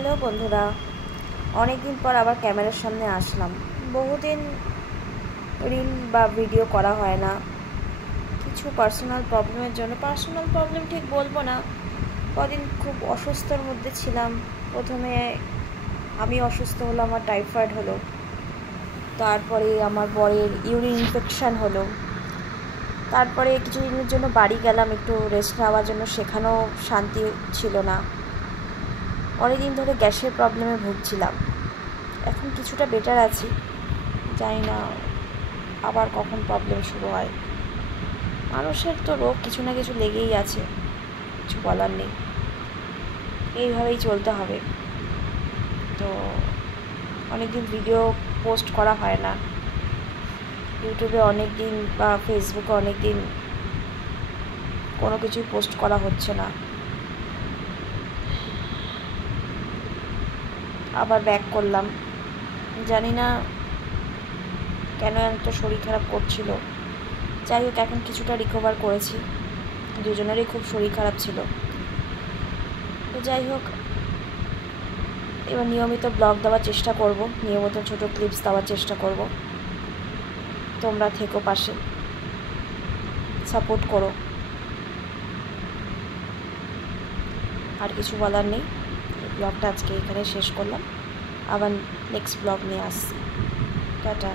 Hello বন্ধুরা, অনেক দিন পর আবার ক্যামেরার সামনে আসলাম। বহুদিন রিল বা ভিডিও করা হয় না, কিছু পার্সোনাল প্রবলেমের জন্য। পার্সোনাল প্রবলেম ঠিক বলবো না, কদিন খুব অসুস্থর মধ্যে ছিলাম। প্রথমে আমি অসুস্থ হলো, আমার টাইফয়েড হলো, তারপরে আমার বরের ইউরিন ইনফেকশান হলো, তারপরে কিছুদিনের জন্য বাড়ি গেলাম একটু রেস্ট নেওয়ার জন্য, সেখানেও শান্তি ছিল না। অনেকদিন ধরে গ্যাসের প্রবলেমে ভুগছিলাম, এখন কিছুটা বেটার আছি। জানি না আবার কখন প্রবলেম শুরু হয়। মানুষের তো রোগ কিছু না কিছু লেগেই আছে, কিছু বলার নেই, এইভাবেই চলতে হবে। তো অনেকদিন ভিডিও পোস্ট করা হয় না, ইউটিউবে অনেক দিন বা ফেসবুকে অনেক দিন কোনো কিছুই পোস্ট করা হচ্ছে না। আবার ব্যাক করলাম, জানি না কেন এত শরীর খারাপ করছিল। যাই হোক, এখন কিছুটা রিকভার করেছি। দুজনেরই খুব শরীর খারাপ ছিল। তো যাই হোক, এবার নিয়মিত ব্লগ দেওয়ার চেষ্টা করব, নিয়মিত ছোটো ক্লিপস দেওয়ার চেষ্টা করব। তোমরা থেকো পাশে, সাপোর্ট করো। আর কিছু বলার নেই, এই ব্লগটা আজকে এখানে শেষ করলাম। আবার নেক্সট ব্লগ নিয়ে আসছি। টাটা।